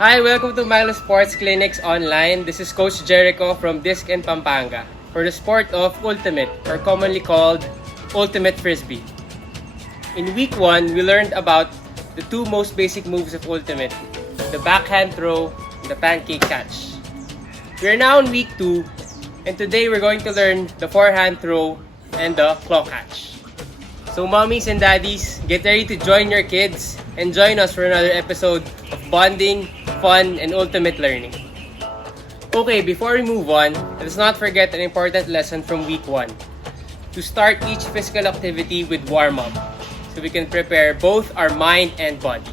Hi, welcome to MILO Sports Clinics Online. This is Coach Jericho from Disc and Pampanga for the sport of Ultimate, or commonly called Ultimate Frisbee. In week 1, we learned about the two most basic moves of Ultimate, the backhand throw and the pancake catch. We are now in week 2, and today we're going to learn the forehand throw and the claw catch. So mommies and daddies, get ready to join your kids and join us for another episode of bonding, fun, and ultimate learning. Okay, before we move on, let's not forget an important lesson from week 1. To start each physical activity with warm-up, so we can prepare both our mind and body.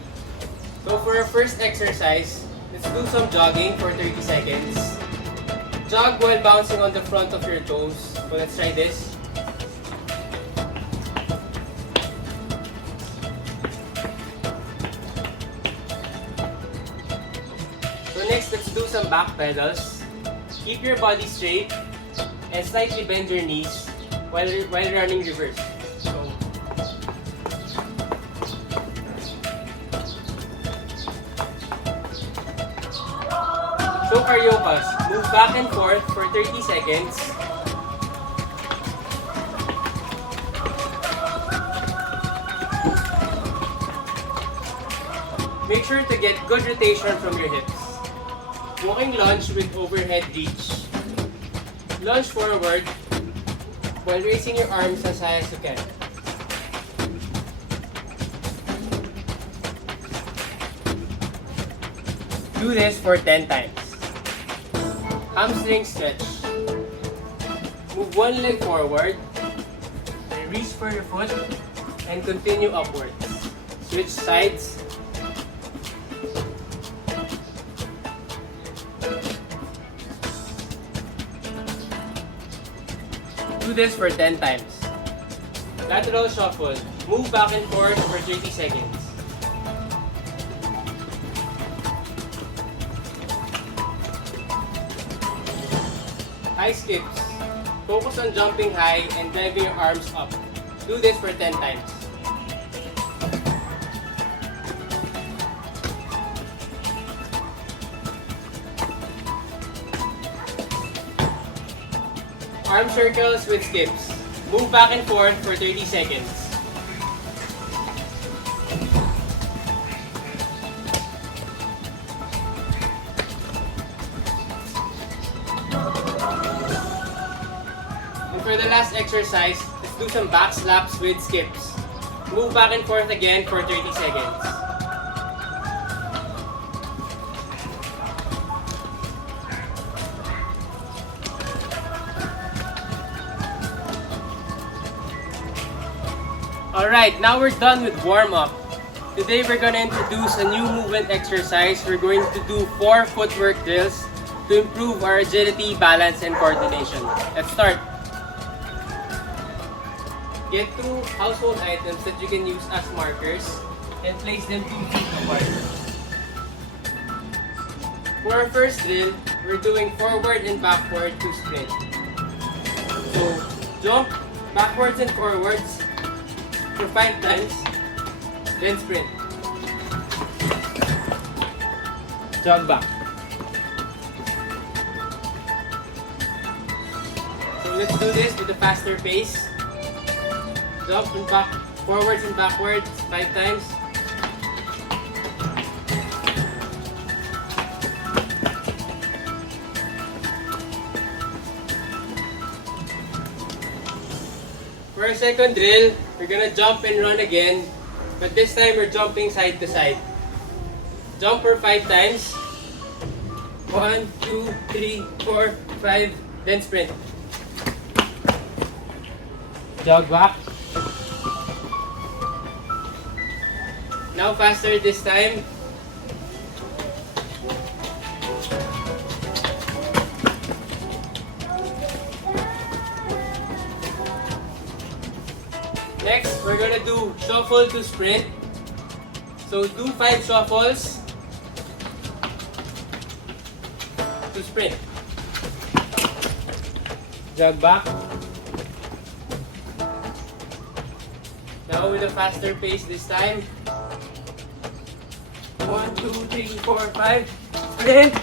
So for our first exercise, let's do some jogging for 30 seconds. Jog while bouncing on the front of your toes. So let's try this. Next, let's do some back pedals. Keep your body straight and slightly bend your knees while running reverse. So cariokas, move back and forth for 30 seconds. Make sure to get good rotation from your hips. Walking lunge with overhead reach. Lunge forward while raising your arms as high as you can. Do this for 10 times. Hamstring stretch. Move one leg forward, reach for your foot, and continue upwards. Switch sides. Do this for 10 times. Lateral shuffle. Move back and forth for 30 seconds. High skips. Focus on jumping high and driving your arms up. Do this for 10 times. Arm circles with skips. Move back and forth for 30 seconds. And for the last exercise, let's do some back slaps with skips. Move back and forth again for 30 seconds. Alright, now we're done with warm-up. Today we're going to introduce a new movement exercise. We're going to do 4 footwork drills to improve our agility, balance, and coordination. Let's start. Get 2 household items that you can use as markers and place them 2 feet apart. For our first drill, we're doing forward and backward to sprint. So, jump backwards and forwards for 5 times, then sprint. Jog back. So let's do this with a faster pace. Jump and back, forwards and backwards 5 times. For our second drill, we're gonna jump and run again, but this time we're jumping side to side. Jump for 5 times. 1, 2, 3, 4, 5, then sprint. Jog back. Now faster this time. Next, we're gonna do shuffle to sprint. So do 5 shuffles to sprint. Jog back. Now with a faster pace this time. 1, 2, 3, 4, 5. Sprint.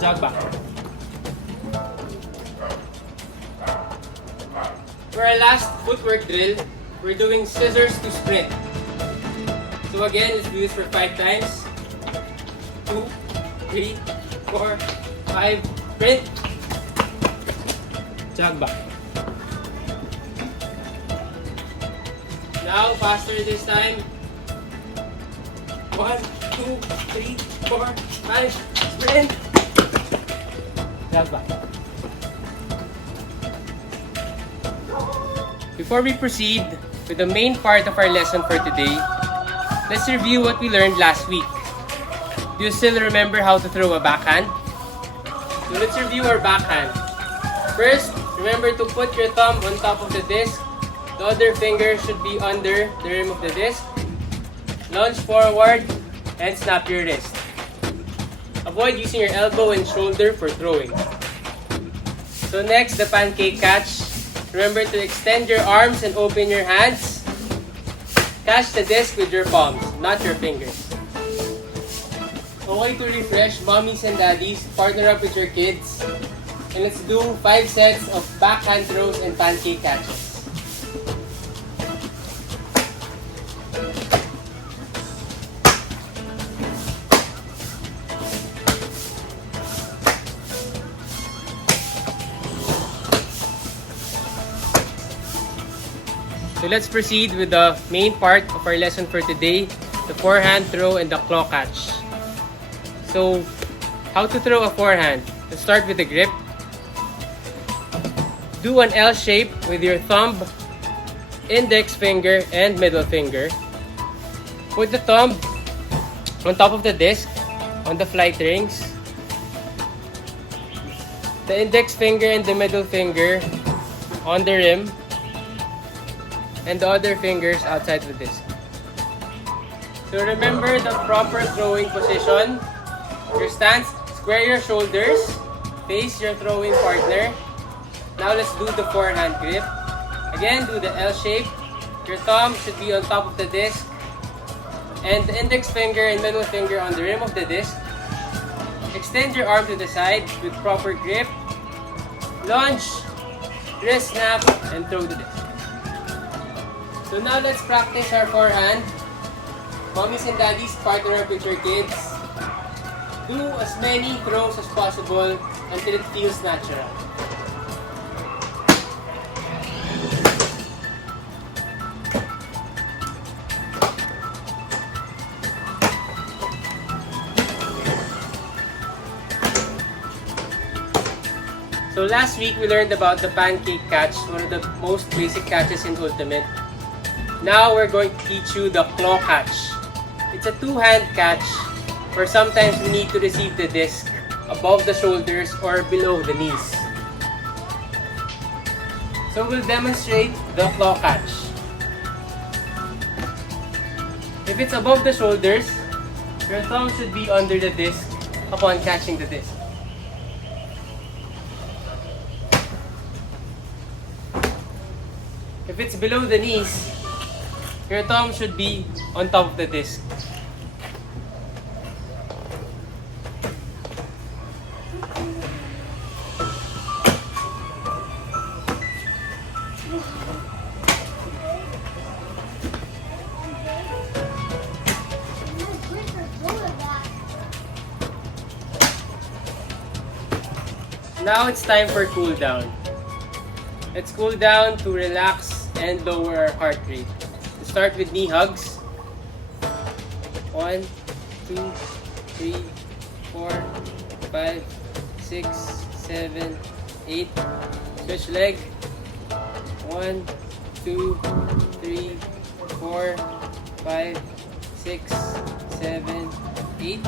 Jog back. For our last footwork drill, we're doing scissors to sprint. So again, let's do this for 5 times. 2, 3, 4, 5. Sprint. Jog back. Now, faster this time. 1, 2, 3, 4, 5. Sprint. Jog back. Before we proceed with the main part of our lesson for today, let's review what we learned last week. Do you still remember how to throw a backhand? So let's review our backhand. First, remember to put your thumb on top of the disc. The other finger should be under the rim of the disc. Lunge forward and snap your wrist. Avoid using your elbow and shoulder for throwing. So next, the pancake catch. Remember to extend your arms and open your hands. Catch the disc with your palms, not your fingers. Okay, to refresh, mommies and daddies, partner up with your kids. And let's do 5 sets of backhand throws and pancake catches. So let's proceed with the main part of our lesson for today, the forehand throw and the claw catch. So, how to throw a forehand? Let's start with the grip. Do an L shape with your thumb, index finger, and middle finger. Put the thumb on top of the disc, on the flight rings. The index finger and the middle finger on the rim. And the other fingers outside the disc. So remember the proper throwing position. Your stance, square your shoulders, face your throwing partner. Now let's do the forehand grip. Again, do the L shape. Your thumb should be on top of the disc. And the index finger and middle finger on the rim of the disc. Extend your arm to the side with proper grip. Lunge, wrist snap, and throw the disc. So now let's practice our forehand. Mommies and daddies, partner up with your kids. Do as many throws as possible until it feels natural. So last week we learned about the pancake catch, one of the most basic catches in Ultimate. Now we're going to teach you the claw catch. It's a two-hand catch where sometimes we need to receive the disc above the shoulders or below the knees. So we'll demonstrate the claw catch. If it's above the shoulders, your thumb should be under the disc upon catching the disc. If it's below the knees, your thumb should be on top of the disc. Now it's time for cool down. Let's cool down to relax and lower our heart rate. Start with knee hugs. 1, 2, 3, 4, 5, 6, 7, 8. Switch leg. 1, 2, 3, 4, 5, 6, 7, 8.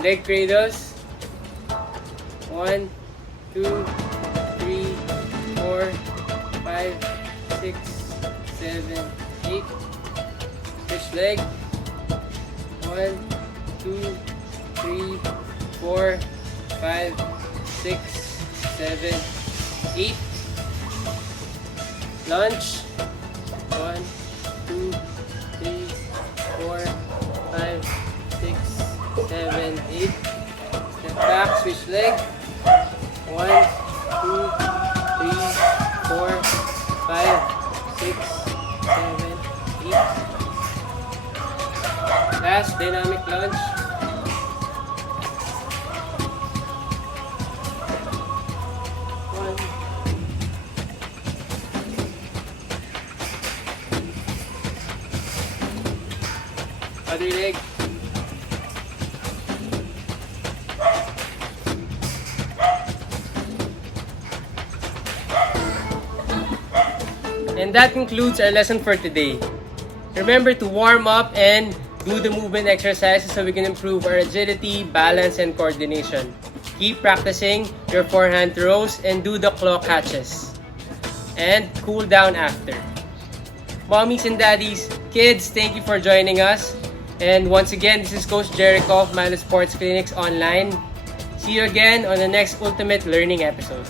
Leg cradles. 1, 2, 3, 4, 5, 6, 7, 8. Switch leg. 1, 2, 3, 4, 5, 6, 7, 8. Lunge. 1, 2, 3, 4, 7, 8. Step back, switch leg. 1, 2, 3, 4, 5, 6, 7, 8. Last, dynamic lunge. 1. Other leg. And that concludes our lesson for today. Remember to warm up and do the movement exercises so we can improve our agility, balance, and coordination. Keep practicing your forehand throws and do the claw catches. And cool down after. Mommies and daddies, kids, thank you for joining us. And once again, this is Coach Jericho of MILO Sports Clinics Online. See you again on the next Ultimate Learning episode.